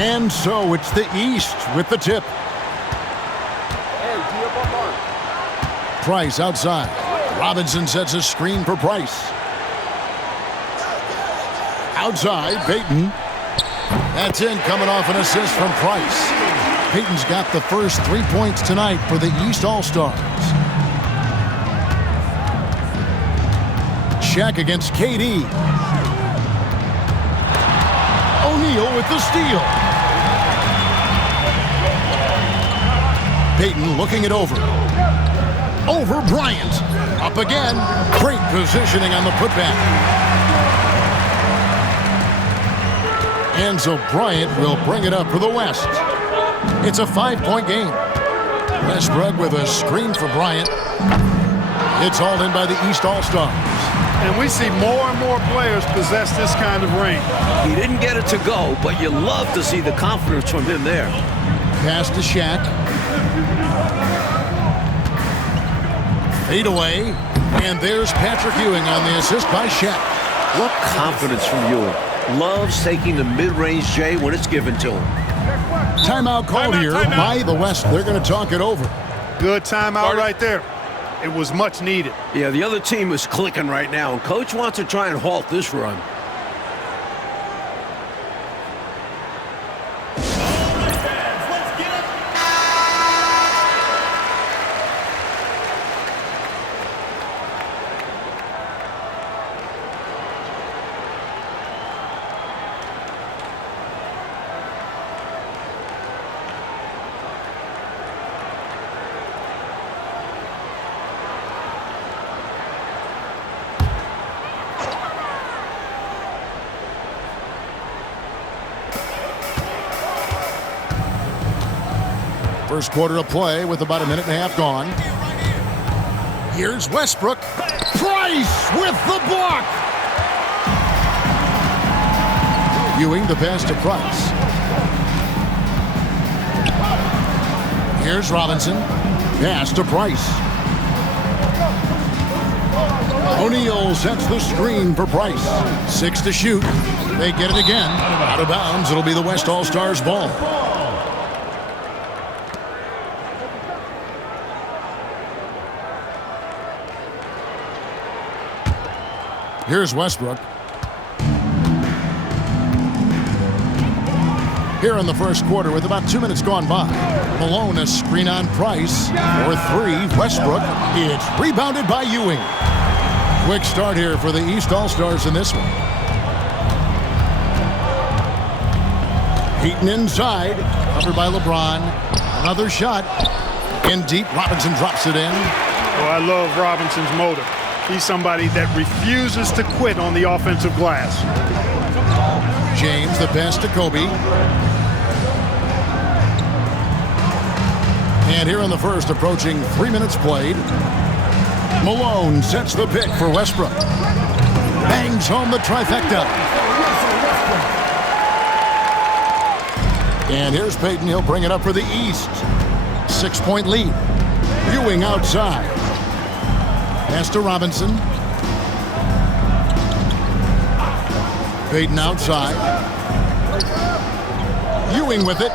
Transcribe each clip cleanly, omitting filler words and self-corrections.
And so it's the East with the tip. Price outside. Robinson sets a screen for Price. Outside, Payton. That's in, coming off an assist from Price. Payton's got the first 3 points tonight for the East All-Stars. Shaq against KD. O'Neal with the steal. Payton looking it over. Over Bryant. Up again. Great positioning on the putback. And so Bryant will bring it up for the West. It's a 5-point game. Westbrook with a screen for Bryant. It's hauled in by the East All-Stars. And we see more and more players possess this kind of range. He didn't get it to go, but you love to see the confidence from him there. Pass to Shaq. Fade away. And there's Patrick Ewing on the assist by Shaq. What confidence from Ewing. Loves taking the mid-range J when it's given to him. Timeout called here by the West. They're going to talk it over. Good timeout right there. It was much needed. Yeah, the other team is clicking right now, and Coach wants to try and halt this run. First quarter of play with about a minute and a half gone. Here's Westbrook. Price with the block. Ewing the pass to Price. Here's Robinson. Pass to Price. O'Neal sets the screen for Price. 6 to shoot. They get it again. Out of bounds. It'll be the West All-Stars ball. Here's Westbrook. Here in the first quarter with about 2 minutes gone by. Malone a screen on Price. For 3, Westbrook. It's rebounded by Ewing. Quick start here for the East All-Stars in this one. Payton inside. Covered by LeBron. Another shot. In deep. Robinson drops it in. Oh, I love Robinson's motor. He's somebody that refuses to quit on the offensive glass. James, the pass to Kobe. And here in the first, approaching 3 minutes played. Malone sets the pick for Westbrook. Bangs home the trifecta. And here's Payton. He'll bring it up for the East. 6-point lead. Ewing outside. Pass to Robinson. Payton outside. Ewing with it.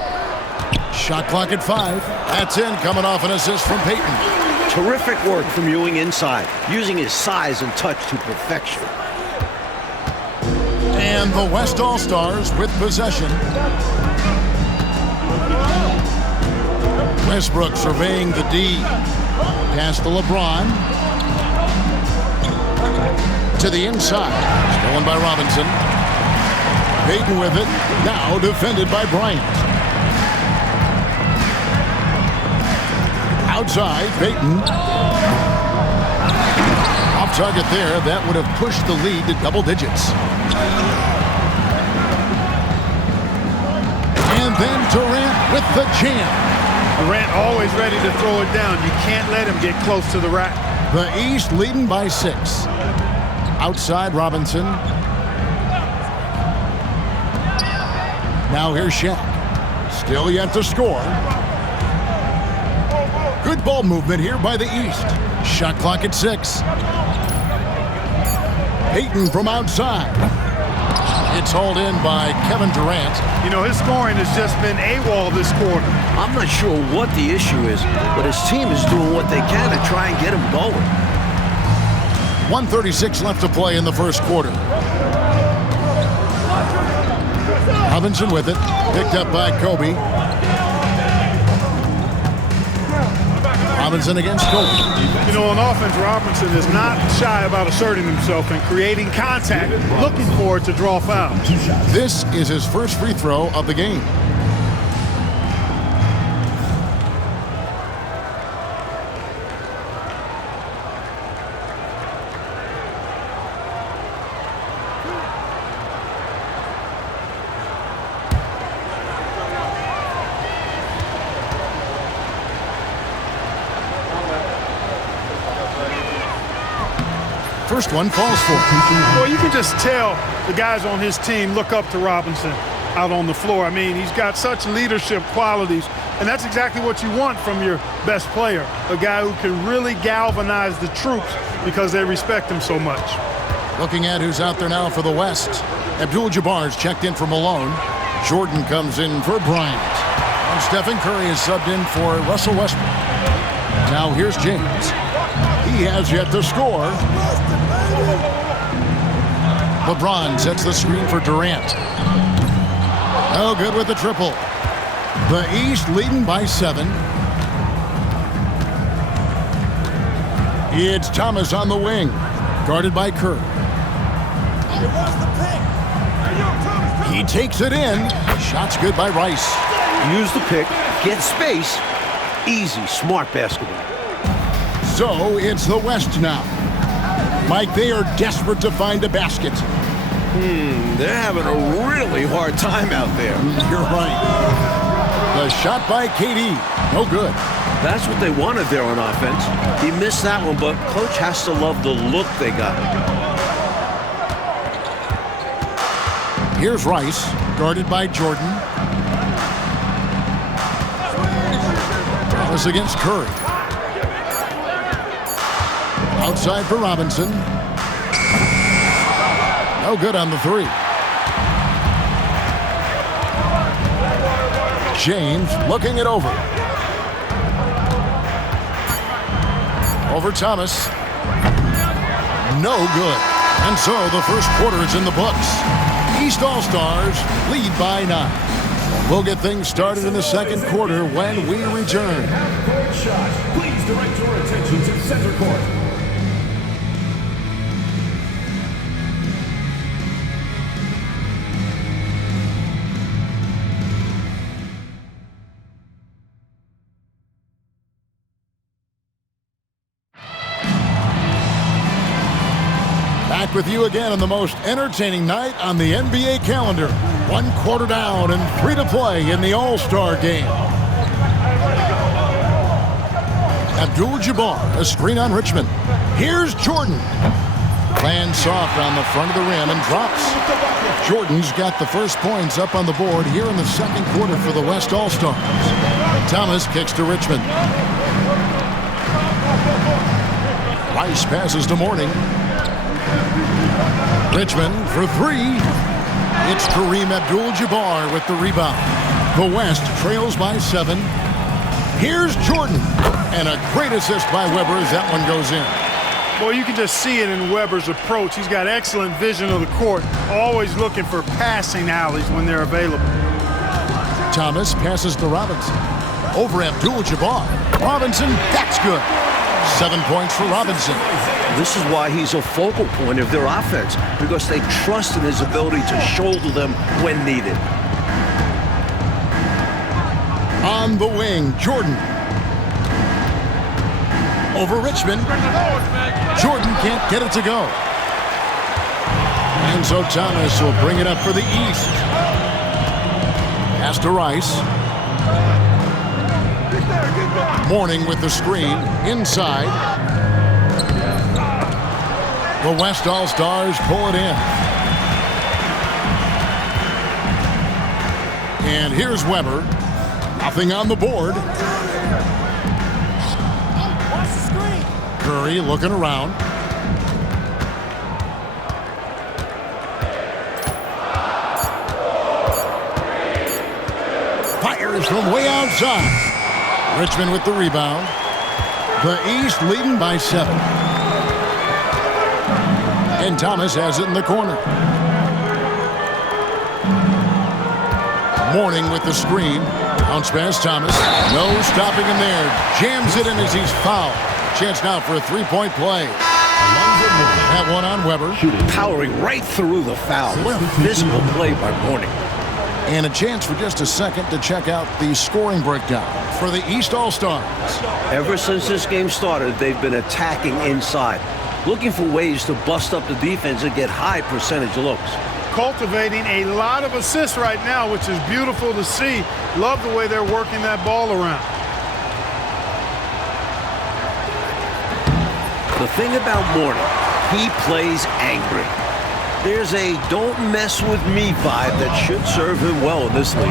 Shot clock at 5. That's in, coming off an assist from Payton. Terrific work from Ewing inside, using his size and touch to perfection. And the West All-Stars with possession. Westbrook surveying the D. Pass to LeBron. To the inside. Stolen by Robinson. Payton with it. Now defended by Bryant. Outside, Payton. Off target there. That would have pushed the lead to double digits. And then Durant with the jam. Durant always ready to throw it down. You can't let him get close to the rack. The East leading by 6. Outside Robinson. Now here's Shaq. Still yet to score. Good ball movement here by the East. Shot clock at 6. Payton from outside. It's hauled in by Kevin Durant. You know, his scoring has just been AWOL this quarter. I'm not sure what the issue is, but his team is doing what they can to try and get him going. 1:36 left to play in the first quarter. Robinson with it. Picked up by Kobe. Robinson against Kobe. You know, on offense, Robinson is not shy about asserting himself and creating contact, looking for it to draw fouls. This is his first free throw of the game. First one falls for. Well, you can just tell the guys on his team look up to Robinson out on the floor. I mean, he's got such leadership qualities, and that's exactly what you want from your best player, a guy who can really galvanize the troops because they respect him so much. Looking at who's out there now for the West. Abdul-Jabbar's checked in for Malone. Jordan comes in for Bryant. And Stephen Curry is subbed in for Russell Westbrook. Now here's James. He has yet to score. LeBron sets the screen for Durant. Oh, good with the triple. The East leading by 7. It's Thomas on the wing, guarded by Kerr. He takes it in. Shot's good by Rice. Use the pick, get space. Easy, smart basketball. So it's the West now. Mike, they are desperate to find a basket. They're having a really hard time out there. You're right. The shot by KD. No good. That's what they wanted there on offense. He missed that one, but coach has to love the look they got. Here's Rice, guarded by Jordan. Thomas against Curry. Outside for Robinson. No good on the 3. James looking it over. Over Thomas. No good. And so the first quarter is in the books. East All-Stars lead by 9. We'll get things started in the second quarter when we return. Shot. Please direct your attention to center court. Back with you again on the most entertaining night on the NBA calendar. 1 quarter down and 3 to play in the All-Star game. Abdul-Jabbar, a screen on Richmond. Here's Jordan. Lands soft on the front of the rim and drops. Jordan's got the first points up on the board here in the second quarter for the West All-Stars. Thomas kicks to Richmond. Rice passes to Mourning. Richmond for 3. It's Kareem Abdul-Jabbar with the rebound. The West trails by 7. Here's Jordan. And a great assist by Weber as that one goes in. Well, you can just see it in Weber's approach. He's got excellent vision of the court, always looking for passing alleys when they're available. Thomas passes to Robinson. Over Abdul-Jabbar. Robinson, that's good. 7 points for Robinson. This is why he's a focal point of their offense, because they trust in his ability to shoulder them when needed. On the wing, Jordan. Over Richmond. Jordan can't get it to go. And so Thomas will bring it up for the East. Pass to Rice. Mourning with the screen. Inside. The West All-Stars pull it in. And here's Weber. Nothing on the board. Curry looking around. Fires from way outside. Richmond with the rebound. The East leading by 7. And Thomas has it in the corner. Mourning with the screen. Bounce pass, Thomas. No stopping him there. Jams it in as he's fouled. Chance now for a three-point play. That one on Weber. Powering right through the foul. What a physical play by Mourning. And a chance for just a second to check out the scoring breakdown for the East All-Stars. Ever since this game started, they've been attacking inside, looking for ways to bust up the defense and get high percentage looks. Cultivating a lot of assists right now, which is beautiful to see. Love the way they're working that ball around. The thing about Mourning, he plays angry. There's a don't mess with me vibe that should serve him well in this league.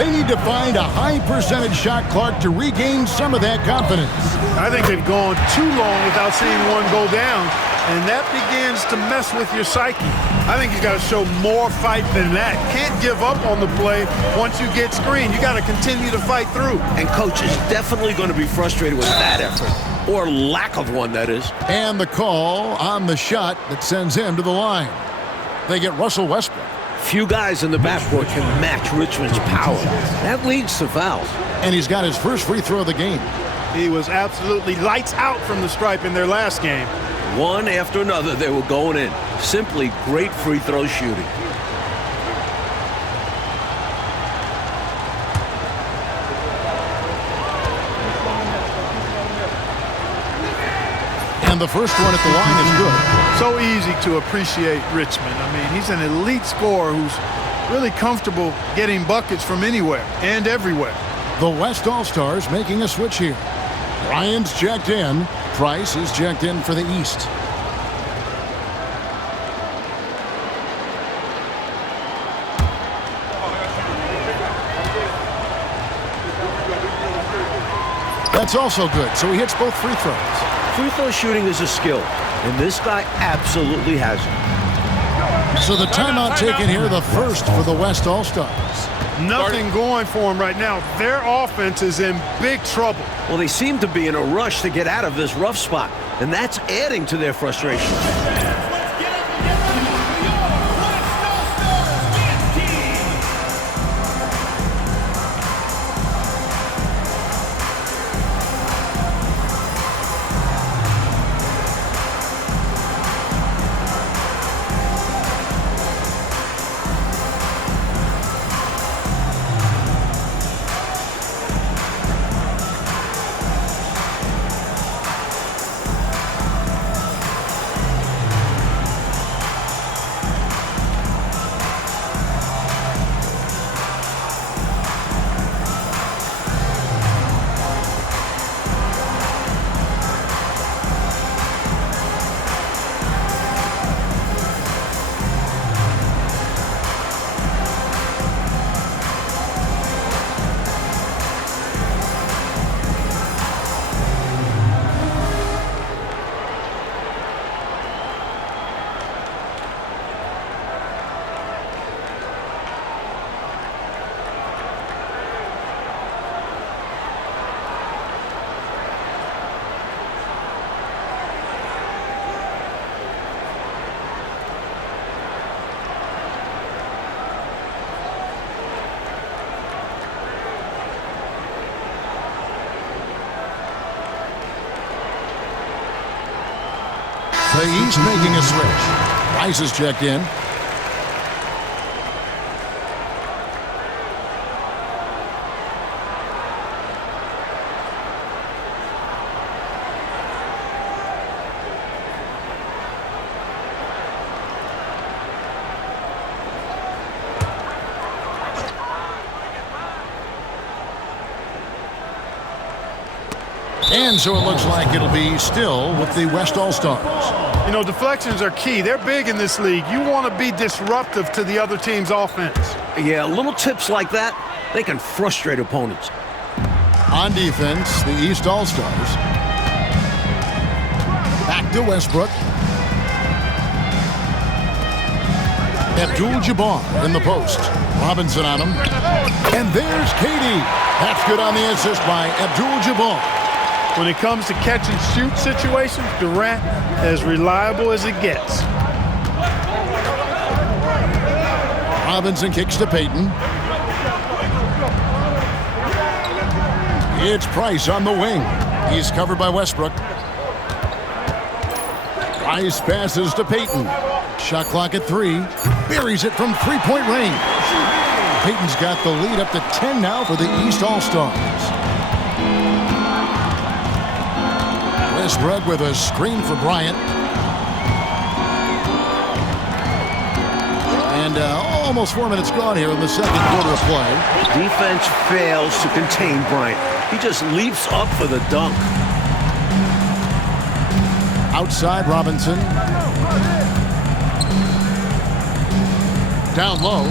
They need to find a high percentage shot, Clark, to regain some of that confidence. I think they've gone too long without seeing one go down, and that begins to mess with your psyche. I think he's got to show more fight than that. Can't give up on the play once you get screened. You got to continue to fight through. And coach is definitely going to be frustrated with that effort, or lack of one, that is. And the call on the shot that sends him to the line. They get Russell Westbrook. Few guys in the backcourt can match Richmond's power. That leads to fouls. And he's got his first free throw of the game. He was absolutely lights out from the stripe in their last game. One after another, they were going in. Simply great free throw shooting. And the first one at the line is good. So easy to appreciate Richmond. I mean, he's an elite scorer who's really comfortable getting buckets from anywhere and everywhere. The West All-Stars making a switch here. Ryan's checked in. Price is checked in for the East. That's also good, so he hits both free throws. Free throw shooting is a skill, and this guy absolutely has it. So the timeout taken here, the first for the West All-Stars. Nothing going for him right now. Their offense is in big trouble. Well, they seem to be in a rush to get out of this rough spot, and that's adding to their frustration. The East making a switch. Rice is checked in. And so it looks like it'll be still with the West All-Stars. You know, deflections are key. They're big in this league. You want to be disruptive to the other team's offense. Yeah, little tips like that, they can frustrate opponents. On defense, the East All-Stars. Back to Westbrook. Abdul-Jabbar in the post. Robinson on him. And there's Katie. That's good on the assist by Abdul-Jabbar. When it comes to catch and shoot situations, Durant as reliable as it gets. Robinson kicks to Payton. It's Price on the wing. He's covered by Westbrook. Price passes to Payton. Shot clock at 3. Buries it from three-point range. Payton's got the lead up to 10 now for the East All-Stars. Westbrook with a screen for Bryant. And almost 4 minutes gone here in the second quarter of play. Defense fails to contain Bryant. He just leaps up for the dunk. Outside Robinson. Down low.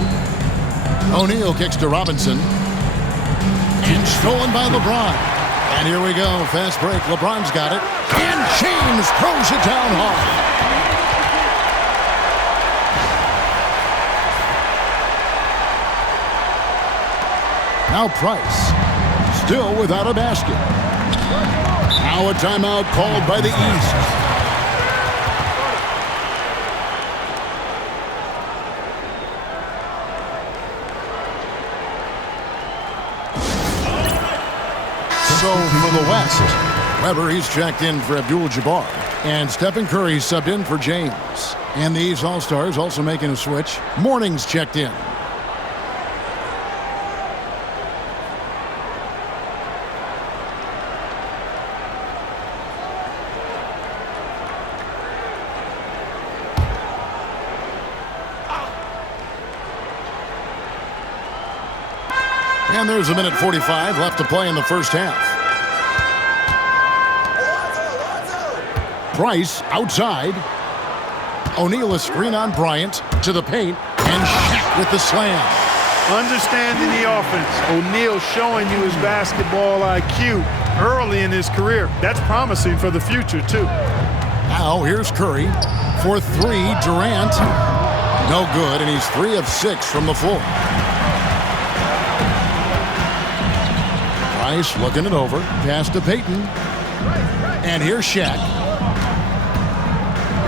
O'Neal kicks to Robinson. And stolen by LeBron. And here we go. Fast break. LeBron's got it. And James throws it down hard. Now Price. Still without a basket. Now a timeout called by the East. So for the West, Weber, he's checked in for Abdul-Jabbar. And Stephen Curry subbed in for James. And these All-Stars also making a switch. Morning's checked in. And there's a minute 45 left to play in the first half. Price outside. O'Neal a screen on Bryant to the paint. And Shaq with the slam. Understanding the offense. O'Neal showing you his basketball IQ early in his career. That's promising for the future, too. Now here's Curry for 3. Durant. No good, and he's 3 of 6 from the floor. Price looking it over. Pass to Payton. And here's Shaq.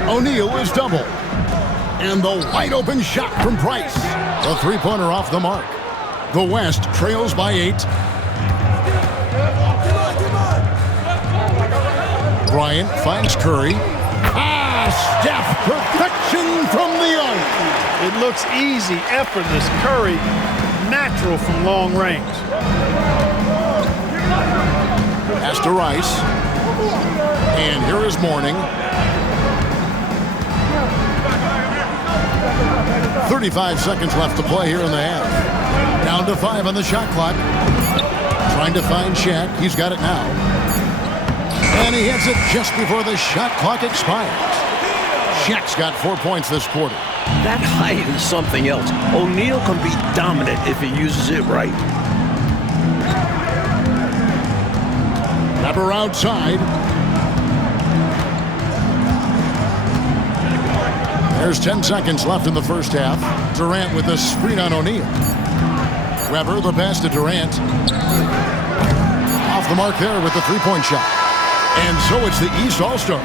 O'Neal is double. And the wide open shot from Price. The three-pointer off the mark. The West trails by 8. Bryant finds Curry. Steph, perfection from the arc. It looks easy, effortless. Curry, natural from long range. Pass to Rice. And here is Mourning. 35 seconds left to play here in the half. Down to 5 on the shot clock. Trying to find Shaq. He's got it now. And he hits it just before the shot clock expires. Shaq's got 4 points this quarter. That height is something else. O'Neal can be dominant if he uses it right. Weber outside. There's 10 seconds left in the first half. Durant with a screen on O'Neal. Weber, the pass to Durant. Off the mark there with the three-point shot. And so it's the East All-Stars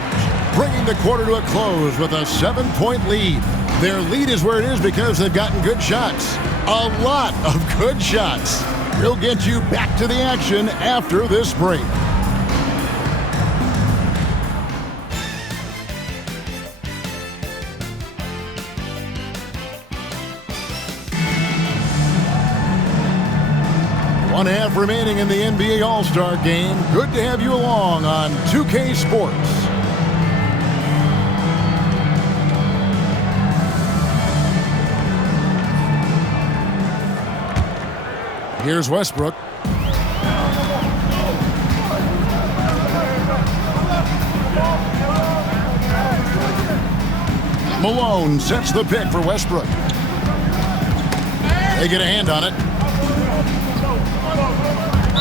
bringing the quarter to a close with a 7-point lead. Their lead is where it is because they've gotten good shots. A lot of good shots. We'll get you back to the action after this break. One half remaining in the NBA All-Star Game. Good to have you along on 2K Sports. Here's Westbrook. Malone sets the pick for Westbrook. They get a hand on it.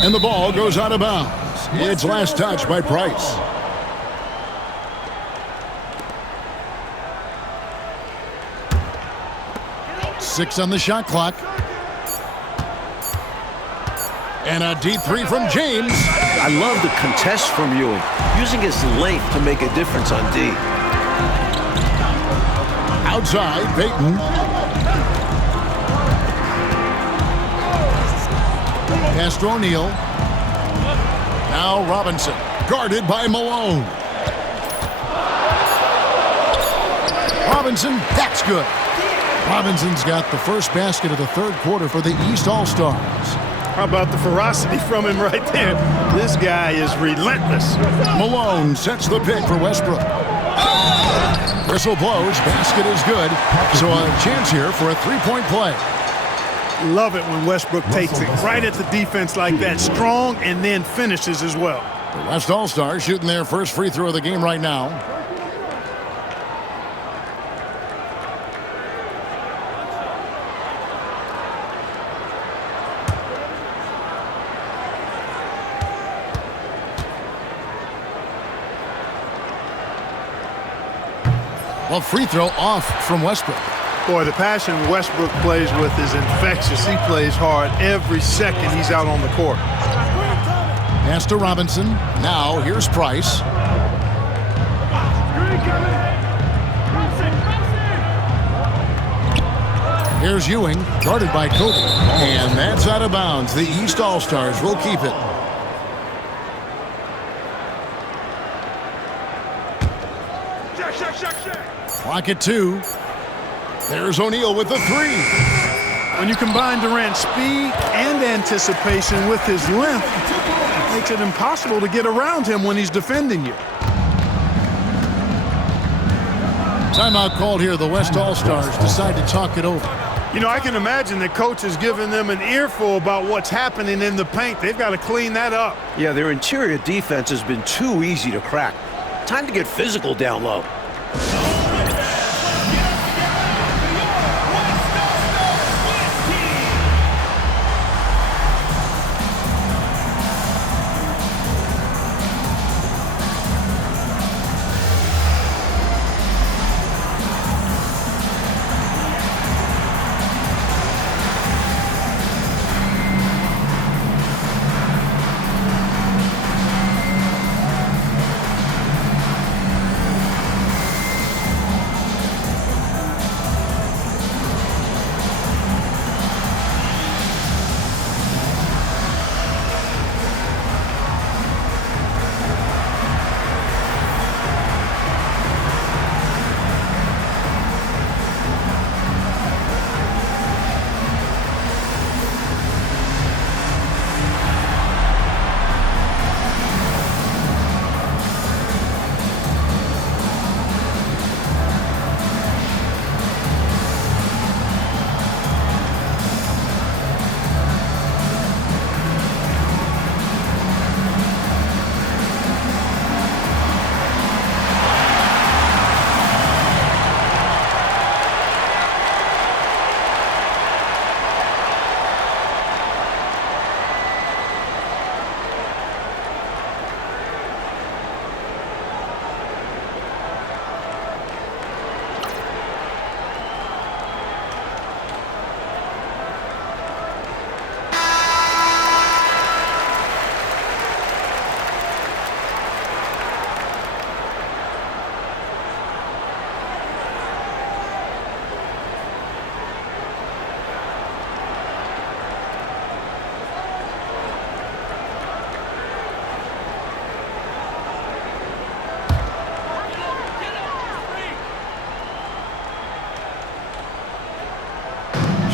And the ball goes out of bounds. It's last touch by Price. 6 on the shot clock. And a deep three from James. I love the contest from Ewing, using his length to make a difference on D. Outside, Payton. Pass to O'Neal. Now Robinson, guarded by Malone. Robinson, that's good. Robinson's got the first basket of the third quarter for the East All-Stars. How about the ferocity from him right there? This guy is relentless. Malone sets the pick for Westbrook. Whistle blows, basket is good. So a chance here for a three-point play. Love it when Westbrook takes it right at the defense like that. Strong and then finishes as well. The West All-Stars shooting their first free throw of the game right now. Well, free throw off from Westbrook. Boy, the passion Westbrook plays with is infectious. He plays hard every second he's out on the court. Pass to Robinson. Now here's Price. Here's Ewing, guarded by Kobe. And that's out of bounds. The East All-Stars will keep it. Clock at 2. There's O'Neal with the 3. When you combine Durant's speed and anticipation with his length, it makes it impossible to get around him when he's defending you. Timeout called here. The West All-Stars decide to talk it over. You know, I can imagine the coach is giving them an earful about what's happening in the paint. They've got to clean that up. Yeah, their interior defense has been too easy to crack. Time to get physical down low.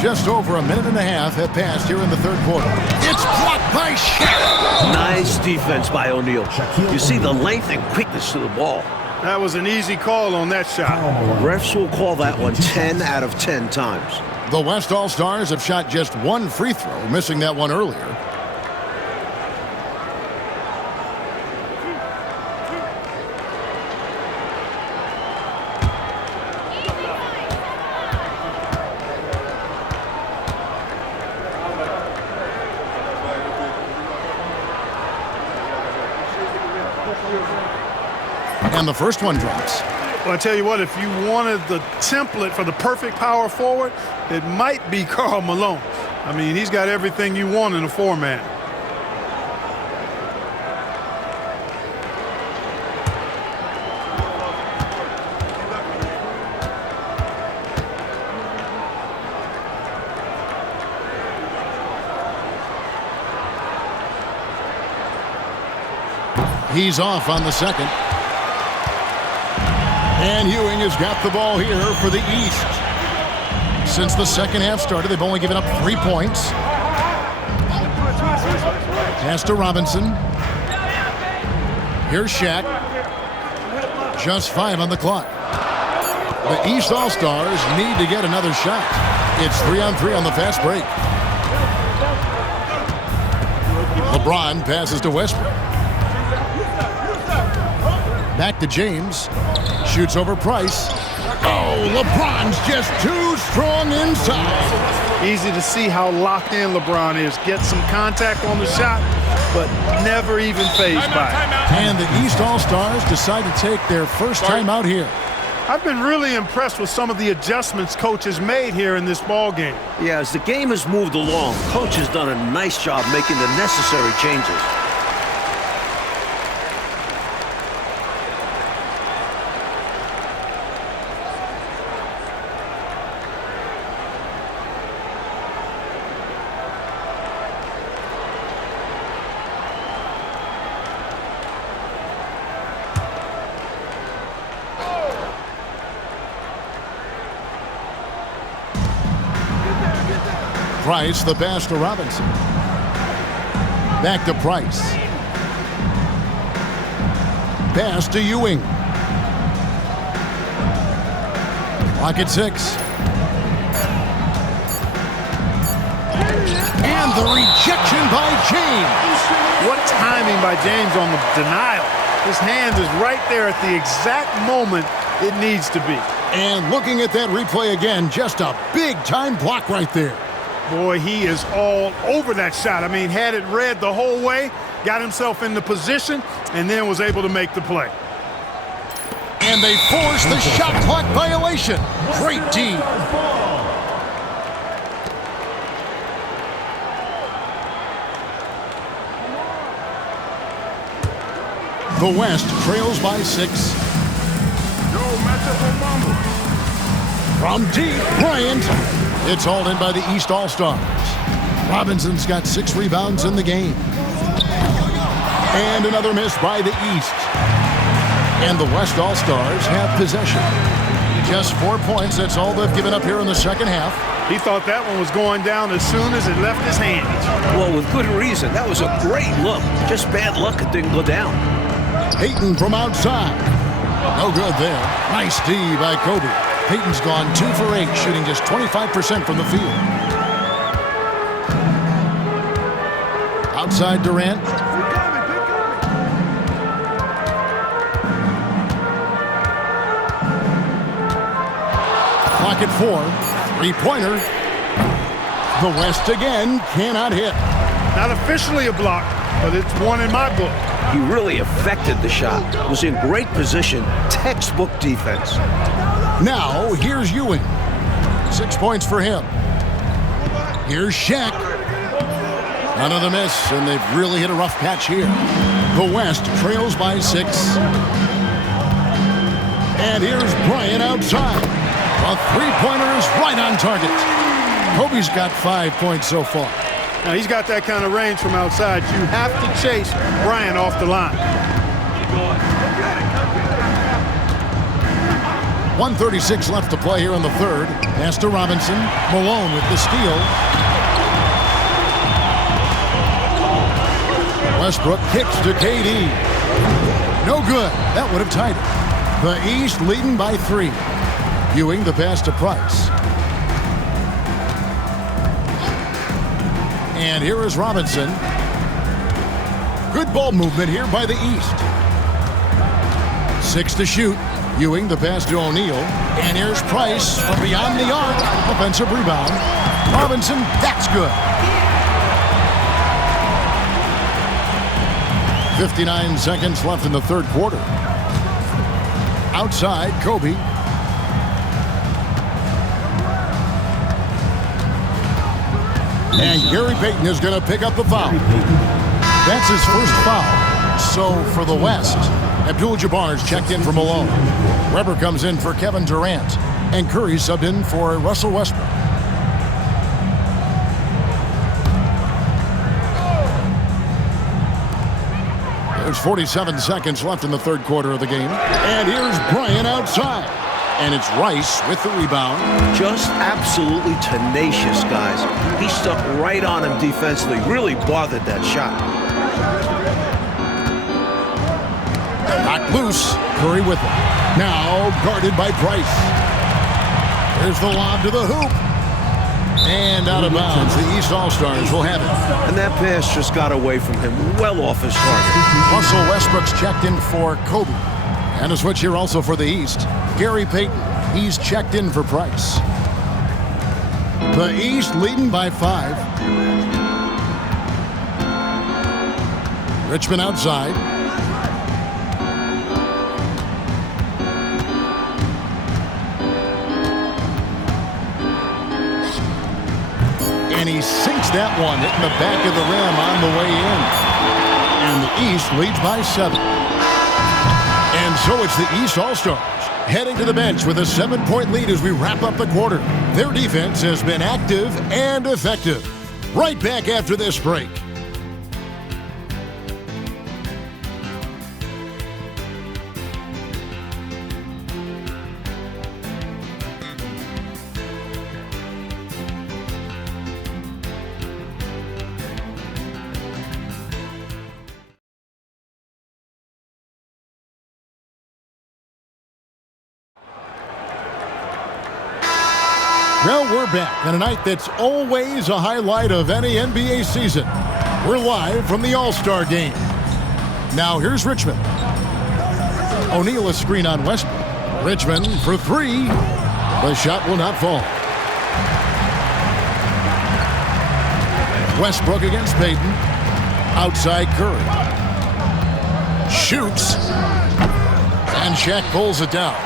Just over a minute and a half have passed here in the third quarter. It's blocked by Shaq. Nice defense by O'Neal. You see the length and quickness to the ball. That was an easy call on that shot. Refs will call that one 10 out of 10 times. The West All-Stars have shot just one free throw, missing that one earlier. And the first one drops. Well, I tell you what, if you wanted the template for the perfect power forward, it might be Karl Malone. I mean, he's got everything you want in a four-man. He's off on the second. And Ewing has got the ball here for the East. Since the second half started, they've only given up 3 points. Pass to Robinson. Here's Shaq. Just 5 on the clock. The East All-Stars need to get another shot. It's 3-on-3 on the fast break. LeBron passes to Westbrook. Back to James. Shoots over Price. Oh, LeBron's just too strong inside. Easy to see how locked in LeBron is. Gets some contact on the shot, but never even fazed by it. And the East All-Stars decide to take their first time out here. I've been really impressed with some of the adjustments Coach has made here in this ball game. Yeah, as the game has moved along, Coach has done a nice job making the necessary changes. Price, the pass to Robinson. Back to Price. Pass to Ewing. Clock at 6. And the rejection by James. What timing by James on the denial. His hand is right there at the exact moment it needs to be. And looking at that replay again, just a big-time block right there. Boy, he is all over that shot. I mean, had it read the whole way, got himself in the position, and then was able to make the play. And they force the shot clock violation. Great D. The West trails by 6. From deep, Bryant. It's hauled in by the East All-Stars. Robinson's got 6 rebounds in the game. And another miss by the East. And the West All-Stars have possession. Just 4 points, that's all they've given up here in the second half. He thought that one was going down as soon as it left his hands. Well, with good reason. That was a great look. Just bad luck it didn't go down. Payton from outside. No good there. Nice D by Kobe. Payton's gone 2 for 8, shooting just 25% from the field. Outside Durant. Clock at 4. Three-pointer. The West again cannot hit. Not officially a block, but it's one in my book. He really affected the shot. Was in great position. Textbook defense. Now, here's Ewing. 6 points for him. Here's Shaq. Another miss, and they've really hit a rough patch here. The West trails by 6. And here's Bryant outside. A three-pointer is right on target. Kobe's got 5 points so far. Now, he's got that kind of range from outside. You have to chase Bryant off the line. 1:36 left to play here in the third. Pass to Robinson. Malone with the steal. Westbrook kicks to KD. No good. That would have tied it. The East leading by 3. Ewing the pass to Price. And here is Robinson. Good ball movement here by the East. 6 to shoot. Ewing the pass to O'Neal. And here's Price from beyond the arc. Offensive rebound. Robinson, that's good. 59 seconds left in the third quarter. Outside, Kobe. And Gary Payton is going to pick up the foul. That's his first foul. So for the West, Abdul-Jabbar is checked in for Malone. Weber comes in for Kevin Durant. And Curry subbed in for Russell Westbrook. There's 47 seconds left in the third quarter of the game. And here's Bryant outside. And it's Rice with the rebound. Just absolutely tenacious, guys. He stuck right on him defensively. Really bothered that shot. Knocked loose. Curry with it. Now guarded by Price. Here's the lob to the hoop. And out of bounds. The East All-Stars will have it. And that pass just got away from him. Well off his target. Russell Westbrook's checked in for Kobe. And a switch here also for the East. Gary Payton, he's checked in for Price. The East leading by 5. Richmond outside. And he sinks that one, hitting the back of the rim on the way in. And the East leads by 7. And so it's the East All-Stars heading to the bench with a 7-point lead as we wrap up the quarter. Their defense has been active and effective. Right back after this break. Well, we're back on a night that's always a highlight of any NBA season. We're live from the All-Star game. Now here's Richmond. O'Neal a screen on Westbrook. Richmond for 3. The shot will not fall. Westbrook against Payton. Outside Curry. Shoots. And Shaq pulls it down.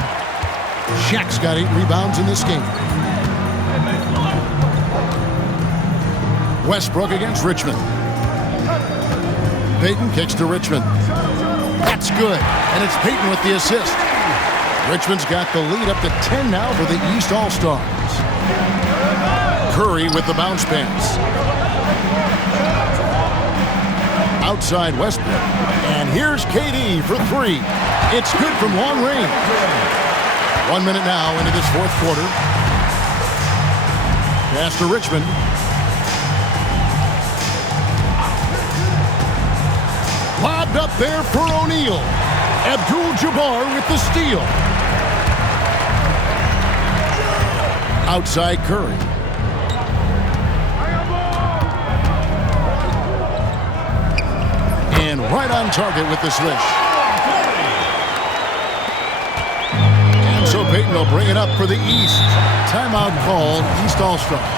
Shaq's got 8 rebounds in this game. Westbrook against Richmond. Payton kicks to Richmond. That's good. And it's Payton with the assist. Richmond's got the lead up to 10 now for the East All-Stars. Curry with the bounce pass. Outside Westbrook. And here's KD for 3. It's good from long range. 1 minute now into this fourth quarter. Pass to Richmond. Lobbed up there for O'Neal. Abdul-Jabbar with the steal. Outside Curry. And right on target with the swish. And so Payton will bring it up for the East. Timeout called, East All-Stars.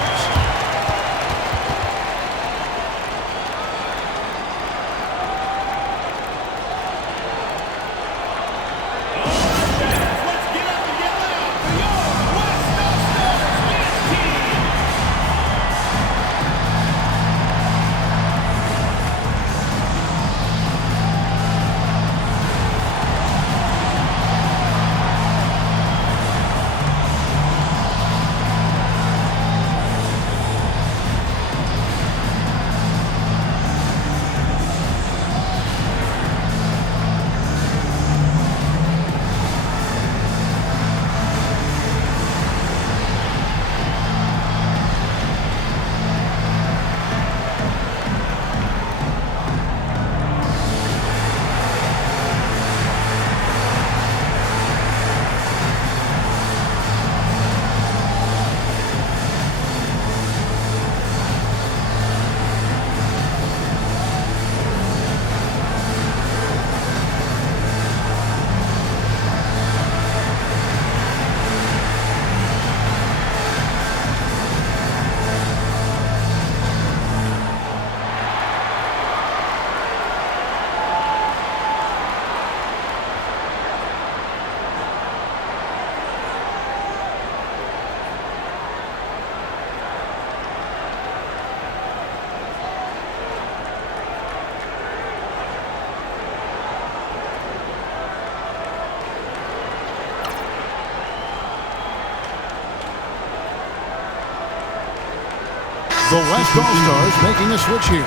The West All-Stars making a switch here.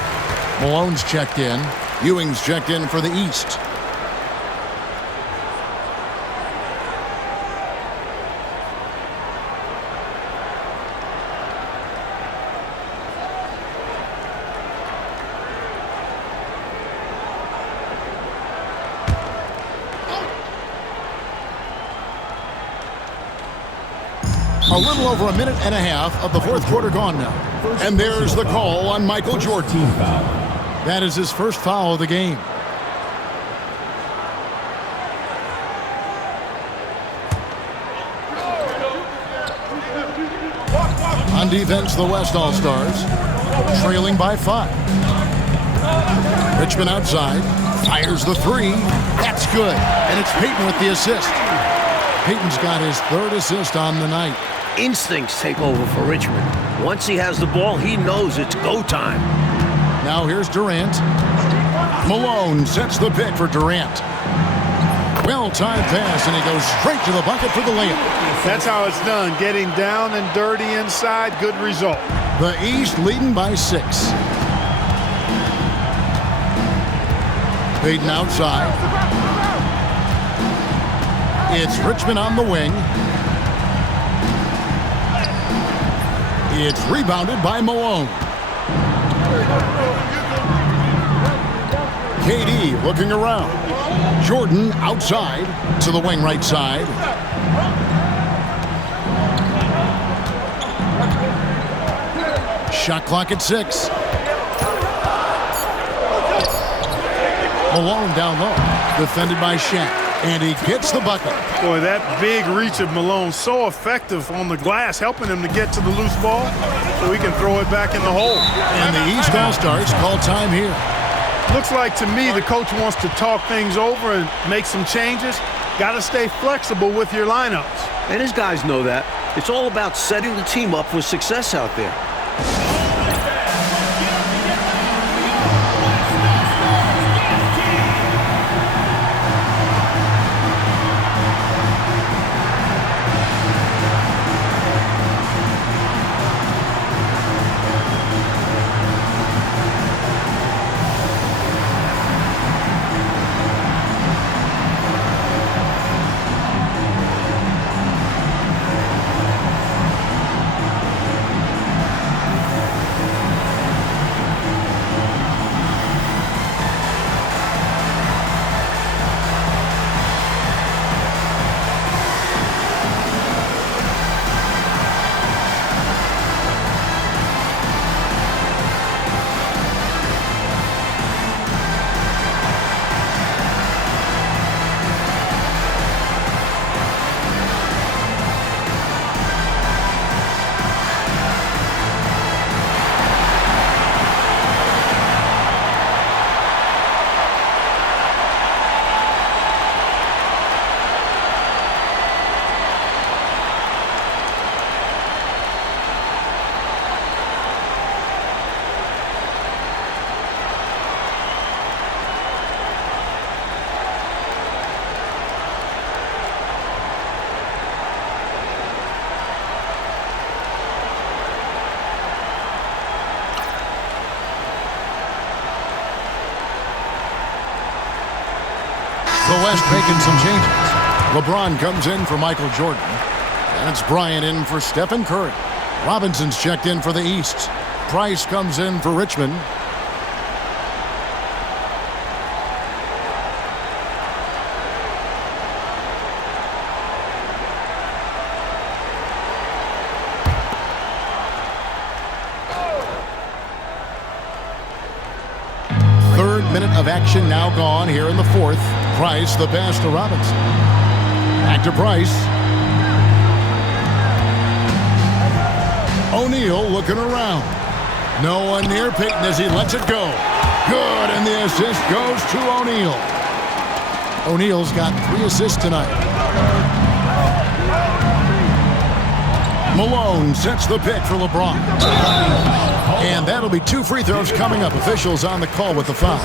Malone's checked in. Ewing's checked in for the East. A little over a minute and a half of the fourth quarter gone now. And there's the call on Michael Jordan. That is his first foul of the game. On defense, the West All-Stars trailing by 5. Richmond outside, fires the 3. That's good. And it's Payton with the assist. Payton's got his 3rd assist on the night. Instincts take over for Richmond. Once he has the ball, he knows it's go time. Now here's Durant. Malone sets the pick for Durant. Well-timed pass, and he goes straight to the bucket for the layup. That's how it's done. Getting down and dirty inside, good result. The East leading by 6. Payton outside. It's Richmond on the wing. It's rebounded by Malone. KD looking around. Jordan outside to the wing right side. Shot clock at 6. Malone down low. Defended by Shaq. And he gets the bucket. Boy, that big reach of Malone, so effective on the glass, helping him to get to the loose ball so he can throw it back in the hole. And the East All-Stars call time here. Looks like to me the coach wants to talk things over and make some changes. Got to stay flexible with your lineups. And his guys know that. It's all about setting the team up for success out there. The West making some changes. LeBron comes in for Michael Jordan. That's Bryant in for Stephen Curry. Robinson's checked in for the East. Price comes in for Richmond. Third minute of action now gone here in the fourth. Price the pass to Robinson. Back to Price. O'Neal looking around. No one near Payton as he lets it go. Good, and the assist goes to O'Neal. O'Neal's got 3 assists tonight. Malone sets the pick for LeBron. And that'll be 2 free throws coming up. Officials on the call with the foul.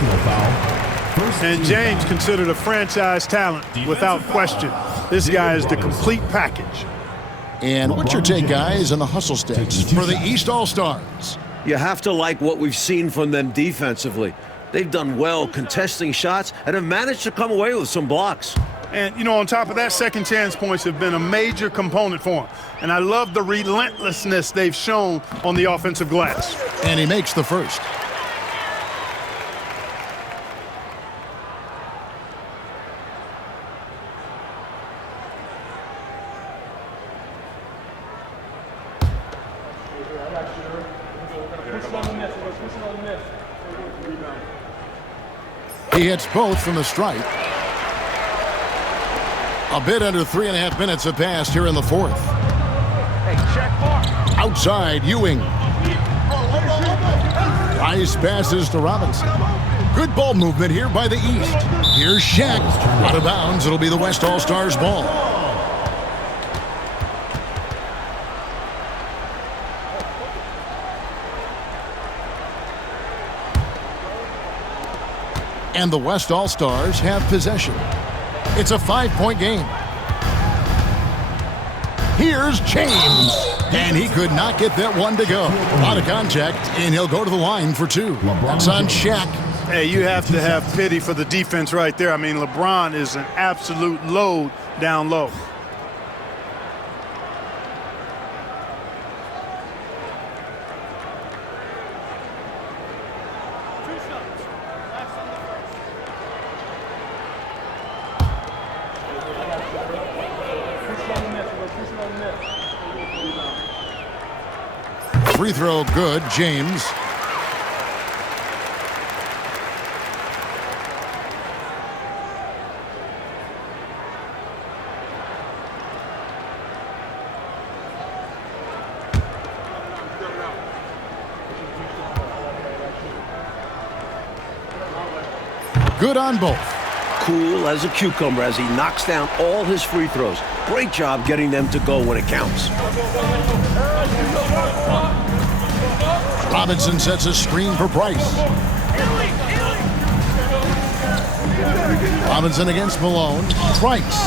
And James considered a franchise talent without question. This guy is the complete package. And what's your take, guys, on the hustle stats for the East All-Stars? You have to like what we've seen from them defensively. They've done well contesting shots and have managed to come away with some blocks. And, you know, on top of that, second chance points have been a major component for them. And I love the relentlessness they've shown on the offensive glass. And he makes the first. He hits both from the stripe. A bit under 3.5 minutes have passed here in the fourth. Outside, Ewing. Price passes to Robinson. Good ball movement here by the East. Here's Shaq. Out of bounds. It'll be the West All-Stars ball. And the West All-Stars have possession. It's a 5-point game. Here's James. And he could not get that one to go. Out of contact, and he'll go to the line for two. That's on Shaq. Hey, you have to have pity for the defense right there. I mean, LeBron is an absolute load down low. Free throw good, James. Good on both. Cool as a cucumber as he knocks down all his free throws. Great job getting them to go when it counts. Robinson sets a screen for Price. Robinson against Malone. Price.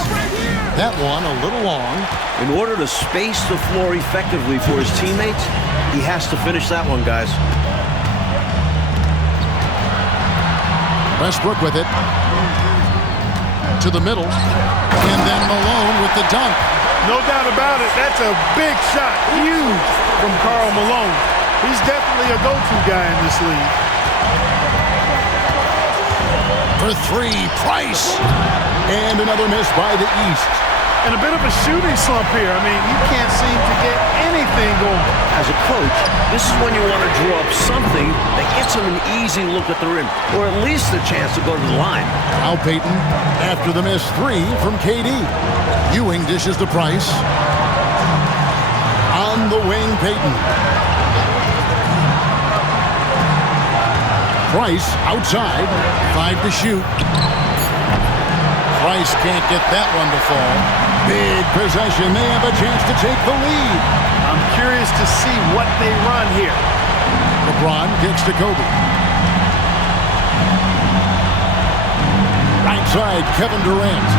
That one a little long. In order to space the floor effectively for his teammates, he has to finish that one, guys. Westbrook with it. To the middle. And then Malone with the dunk. No doubt about it. That's a big shot. Huge from Karl Malone. He's definitely a go-to guy in this league. For three, Price. And another miss by the East. And a bit of a shooting slump here. I mean, you can't seem to get anything going. As a coach, this is when you want to draw up something that gets him an easy look at the rim, or at least a chance to go to the line. Al Payton after the missed three from KD. Ewing dishes to Price. On the wing, Payton. Price outside. 5 to shoot. Price can't get that one to fall. Big possession. They have a chance to take the lead. I'm curious to see what they run here. LeBron kicks to Kobe. Right side, Kevin Durant.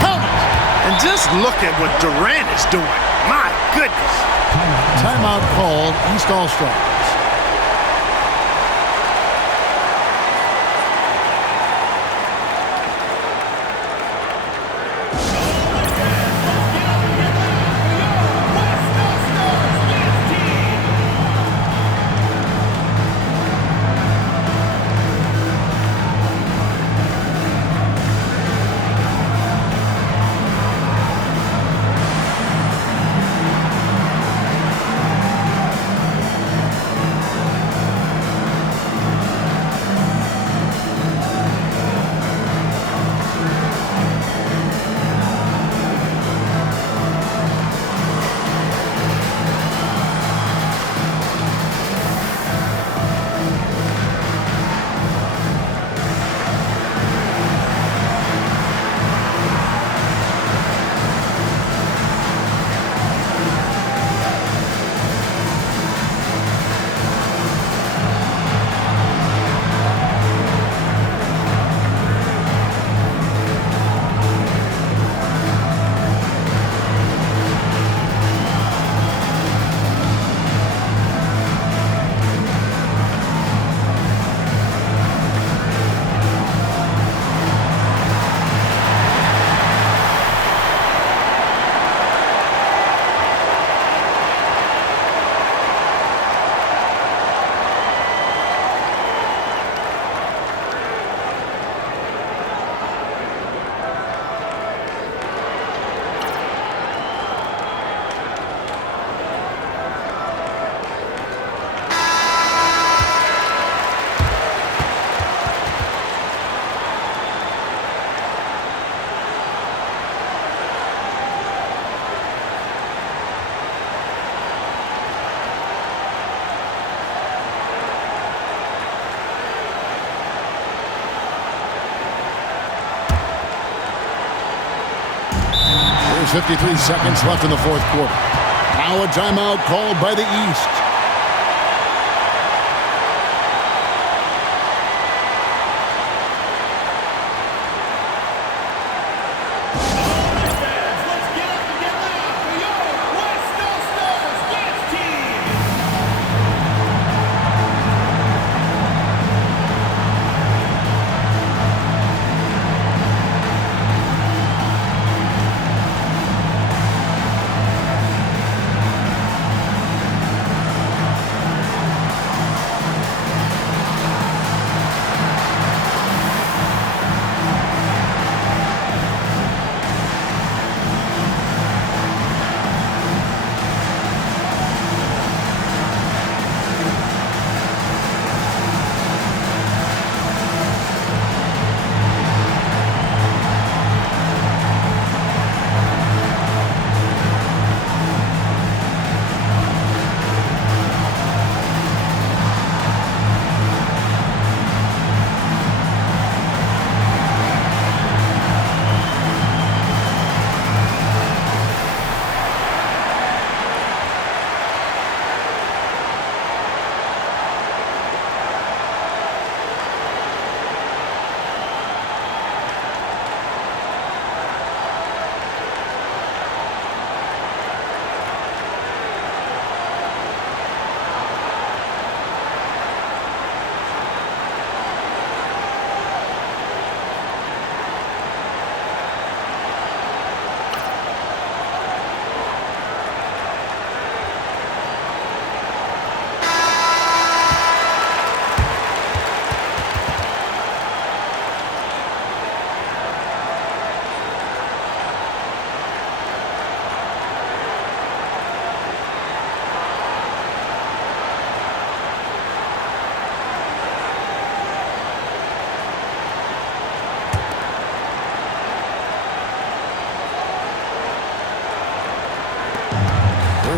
Count it! And just look at what Durant is doing. My goodness. Timeout called, East All-Stars. There's 53 seconds left in the fourth quarter. Now a timeout called by the East.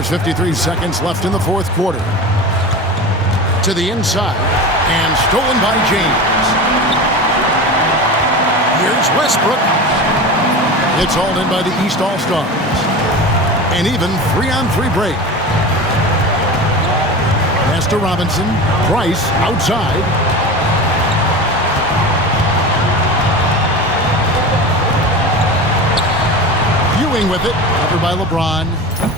There's 53 seconds left in the fourth quarter. To the inside, and stolen by James. Here's Westbrook. It's hauled in by the East All-Stars. An even 3-on-3 break. Pass to Robinson. Price outside. Ewing with it. Covered by LeBron.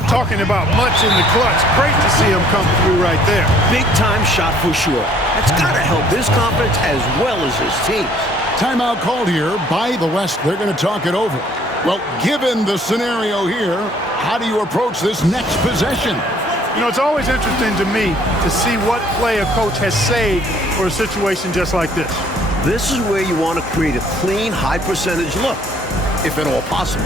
Talking about much in the clutch. Great to see him come through right there. Big-time shot for sure. That's got to help his confidence as well as his team's. Timeout called here by the West. They're going to talk it over. Well, given the scenario here, how do you approach this next possession? You know, it's always interesting to me to see what play a coach has saved for a situation just like this. This is where you want to create a clean, high-percentage look, if at all possible.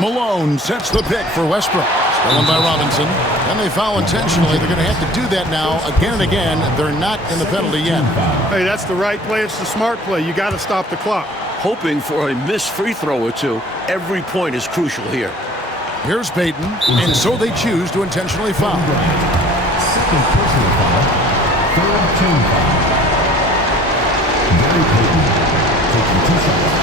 Malone sets the pick for Westbrook. Stolen by Robinson. And they foul intentionally. They're going to have to do that now again and again. They're not in the penalty yet. Hey, that's the right play. It's the smart play. You got to stop the clock. Hoping for a missed free throw or two. Every point is crucial here. Here's Payton, and so they choose to intentionally foul. Second personal foul. Third team foul. Gary Payton taking 2 shots.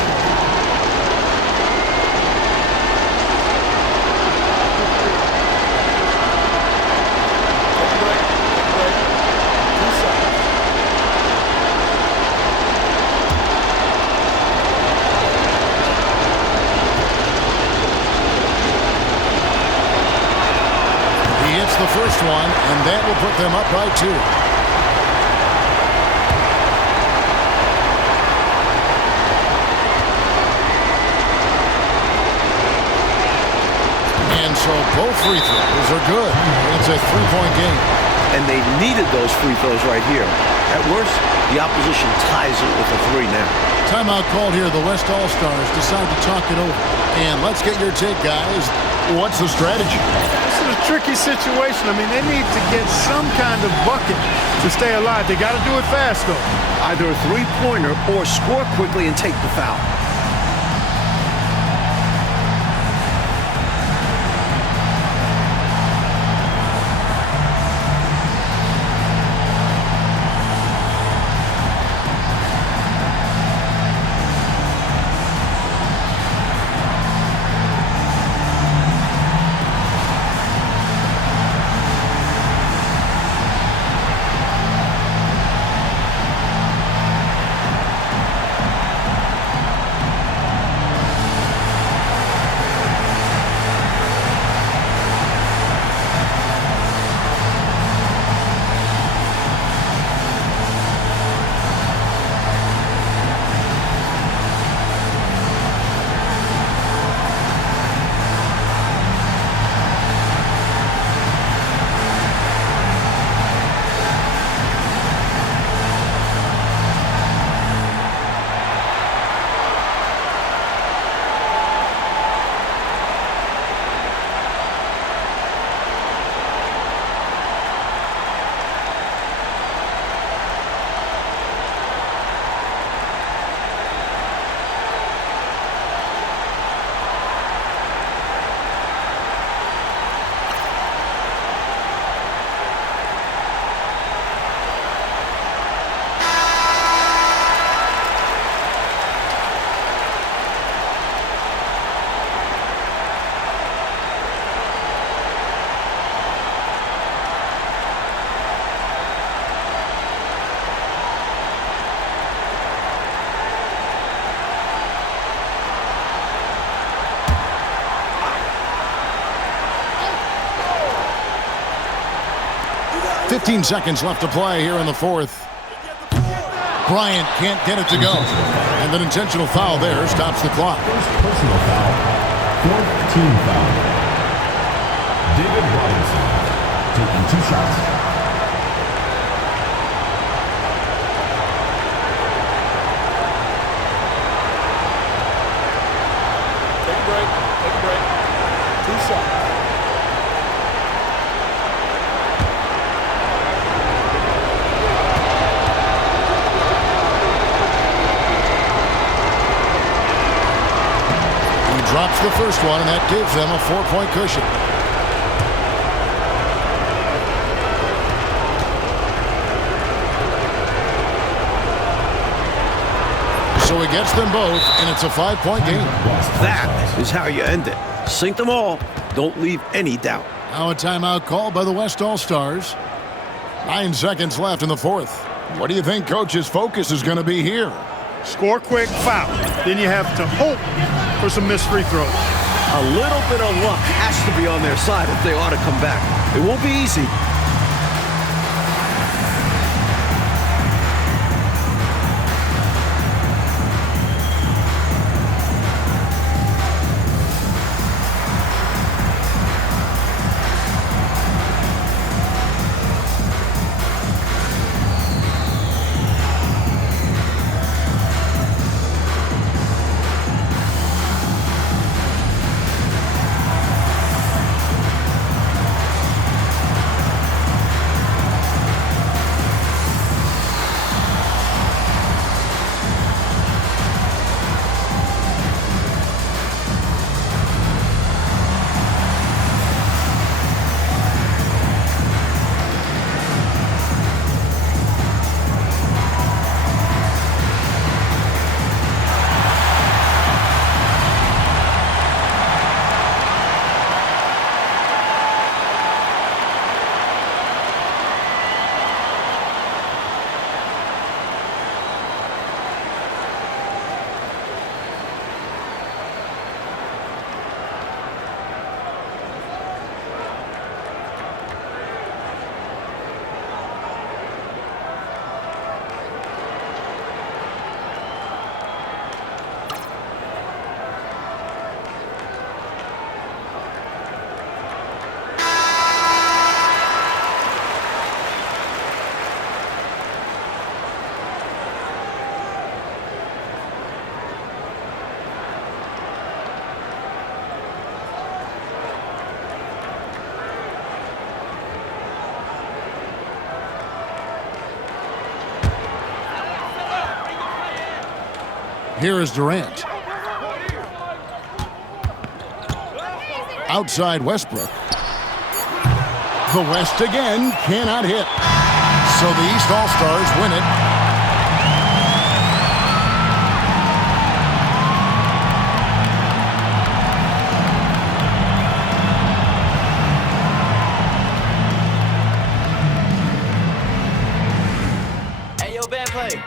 The first one, and that will put them up by 2. And so both free throws are good. It's a 3-point game. And they needed those free throws right here. At worst, the opposition ties it with a 3 now. Timeout called here. The West All-Stars decide to talk it over. And let's get your take, guys. What's the strategy? This is a tricky situation. I mean, they need to get some kind of bucket to stay alive. They got to do it fast, though. Either a 3-pointer or score quickly and take the foul. .15 seconds left to play here in the fourth. Bryant can't get it to go. And an intentional foul there stops the clock. First personal foul. Fourth team foul. David Robinson taking 2 shots. Take a break. 2 shots. Drops the first one, and that gives them a 4-point cushion. So he gets them both, and it's a 5-point game. That is how you end it. Sink them all. Don't leave any doubt. Now a timeout called by the West All-Stars. 9 seconds left in the fourth. What do you think Coach's focus is going to be here? Score quick, foul. Then you have to hope for some missed free throws. A little bit of luck has to be on their side if they ought to come back. It won't be easy. Here is Durant. Outside Westbrook. The West again cannot hit. So the East All-Stars win it. Hey, yo, bad play.